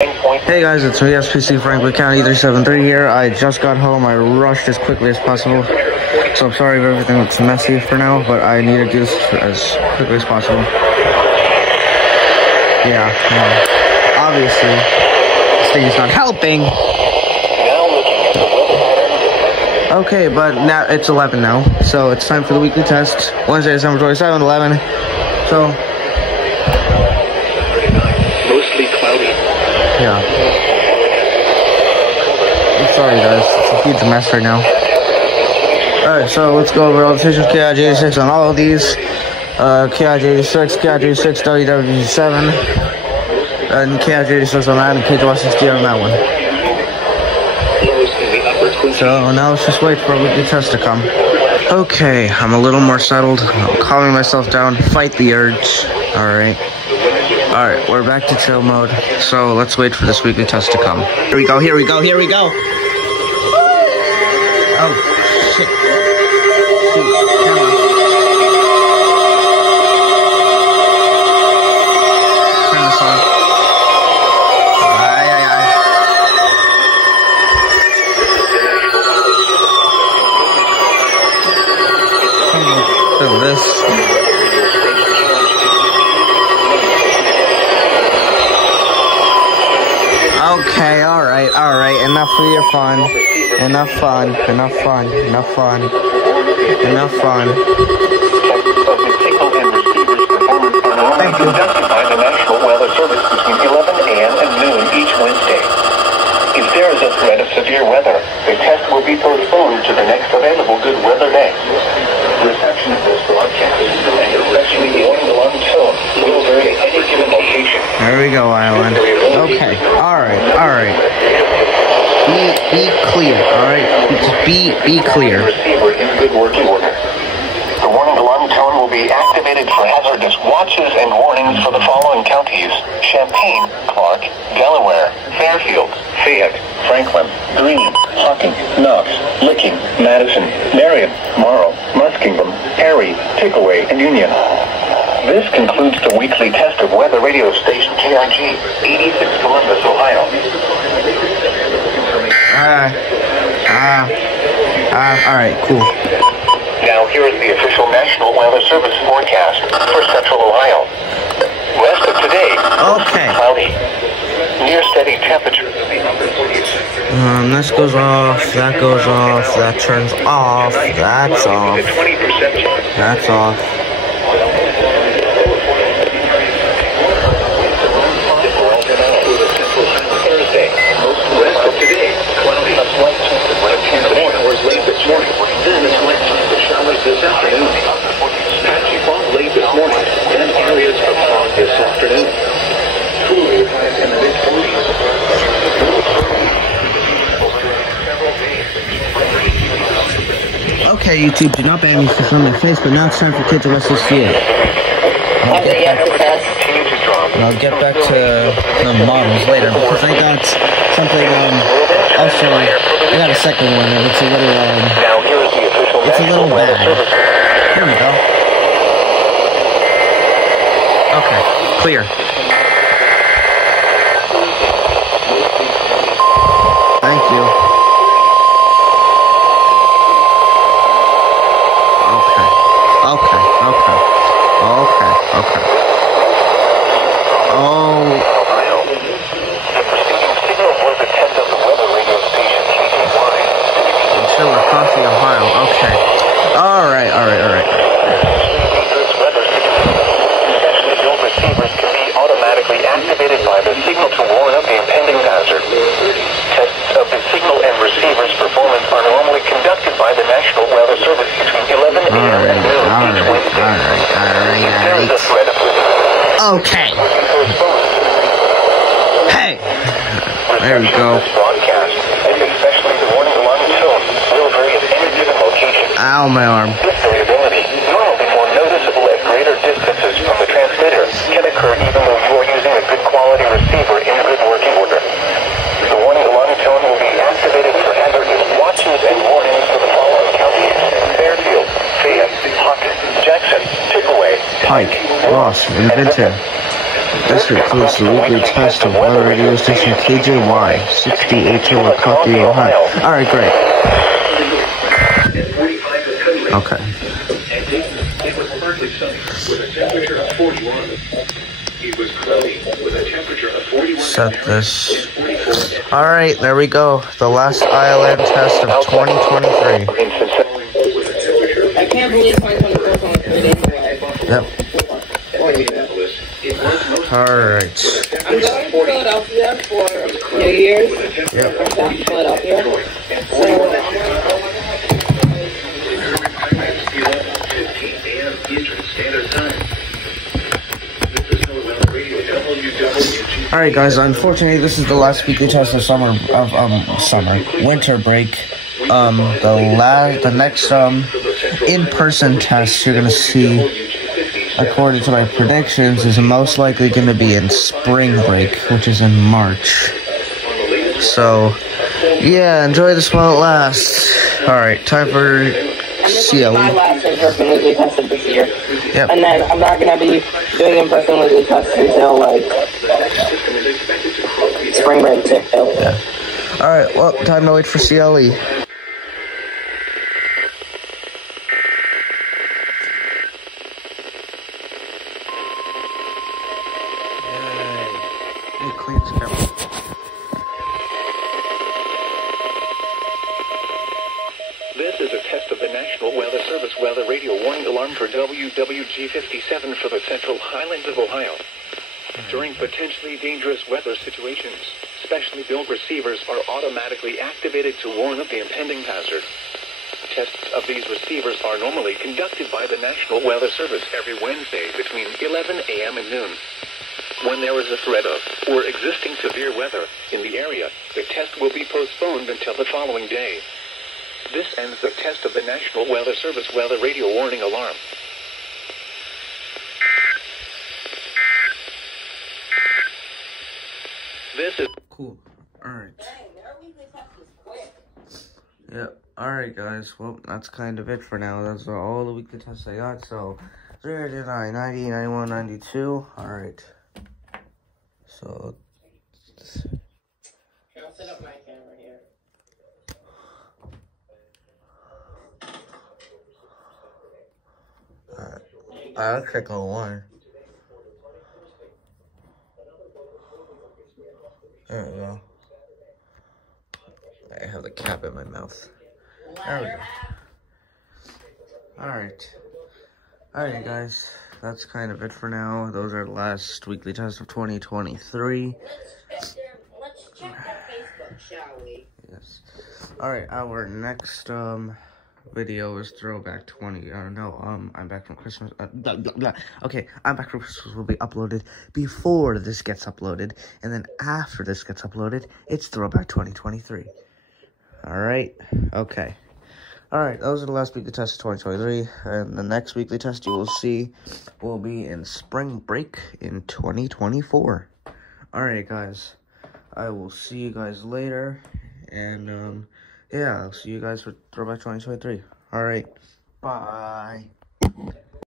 Hey guys, it's me, SPC Franklin County 373 here. I just got home. I rushed as quickly as possible. So I'm sorry if everything looks messy for now, but I need to do this as quickly as possible. Yeah, obviously, this thing is not helping. Okay, but now it's 11 now, so it's time for the weekly test. Wednesday, December 27, 11. So, mostly cloudy. yeah. I'm sorry guys, it's a huge mess right now. Alright, so let's go over all the decisions. KIJ86 on all of these. KIJ86, KIJ86, WW7, and KIJ86 on that, and KJ60 on that one. So now let's just wait for a weekly test to come. Okay, I'm a little more settled. I'm calming myself down. Fight the urge. Alright, we're back to chill mode. So let's wait for this weekly test to come. Here we go, here we go, here we go! Oh, shit. Shoot, camera. Turn this on. Look at this. Okay, alright, enough of your fun. Enough fun. Thank you. Conducted by the National Weather Service between 11 a.m. and noon each Wednesday. If there is a threat of severe weather, the test will be postponed to the next available good weather day. Reception of this broadcast, and especially the on-the-line tone, will vary at any given location. There we go, Island. Okay, alright. Be clear, alright? Just be clear. Receiver in good working order. The warning alarm tone will be activated for hazardous watches and warnings for the following counties: Champaign, Clark, Delaware, Fairfield, Fayette, Franklin, Greene, Hocking, Knox, Licking, Madison, Marion, Morrow, Muskingum, Perry, Pickaway, and Union. This concludes the weekly test of weather radio station KIG 86 Columbus, Ohio. Alright, cool. Now here is the official National Weather Service forecast for Central Ohio. Rest of today, cloudy, near steady temperatures. This goes off, that goes off, that turns off, that's off, that's off. Thursday, rest of today, cloudy, a slight chance of rain in the morning or late this morning. Then a slight chance of showers this afternoon. Patchy fog late this morning, then areas of fog this afternoon. Cooler highs in the mid-40s. Okay, YouTube, do not ban me for filming my face, but now it's time for kids to rest this year. I'll get back to the models later, because I got something, also, I got a second one, and it's a little, bad. Here we go. Okay, clear. Thank you. Okay. Oh. The preceding signal was a test of the weather radio station KTY. So we're crossing Ohio. Okay. Alright. Dangerous weather signals, especially your receivers, can be automatically activated by the signal to warn of the impending hazard. Tests of the signal and receiver's performance are normally conducted by the National Weather Service between 11 a.m. and noon each Wednesday. If there is a threat of Okay. Hey. There we go. Broadcast, and especially the warning alarm tone, will vary at any given location. Ow, my arm. This variability, normally more noticeable at greater distances from the transmitter, can occur even though you are using a good quality receiver in good working order. The warning alarm tone will be activated for hazardous watches and warnings for the following counties: Fairfield, Fayette, Hocking, Jackson, Pickaway, Pike, Ross, and Vinton. This includes the weekly test of weather radio station KJY, 60 HO Coffee, Ohio. Alright, great. Okay. It was partly sunny with a temperature of 41. It was cloudy with a temperature of 41. Set this. Alright, there we go. The last ILM test of 2023. I can't believe 2024 is only 3 days away. Yep. Alright. I'm going to Philadelphia for New Year's. Yep. I'm back to Philadelphia. So, Alright guys, unfortunately this is the last weekly test of winter break. The next in-person test you're gonna see, according to my predictions, is most likely gonna be in spring break, which is in March. So yeah, enjoy this while it lasts. Alright, time for CLE. my last in-person weekly test of this year. Yep. And then I'm not going to be doing in-person weekly tests until, like, spring break too. Yeah. Alright, well, time to wait for CLE. Hey, clean camera. This is a test of the National Weather Service weather radio warning alarm for WWG57 for the Central Highlands of Ohio. During potentially dangerous weather situations, specially built receivers are automatically activated to warn of the impending hazard. Tests of these receivers are normally conducted by the National Weather Service every Wednesday between 11 a.m. and noon. When there is a threat of or existing severe weather in the area, the test will be postponed until the following day. This ends the test of the National Weather Service weather radio warning alarm. This is Cool. Alright. Yep. Alright, guys. Well, that's kind of it for now. That's all the weekly tests I got. So, 309, 90, 91, 92. Alright. So, I'll set up my camera here. I'll click on one. There we go. I have the cap in my mouth. There we go. Alright. Alright, guys. That's kind of it for now. Those are the last weekly tests of 2023. Let's check their Facebook, shall we? Yes. Alright, our next video is Throwback 20. I'm back from Christmas. Blah, blah, blah. Okay, I'm back from Christmas will be uploaded before this gets uploaded. And then after this gets uploaded, it's Throwback 2023. Alright? Okay. Alright, those are the last weekly tests of 2023. And the next weekly test you will see will be in spring break in 2024. Alright, guys. I will see you guys later. And, yeah, I'll see you guys for Throwback 2023. Alright. Bye.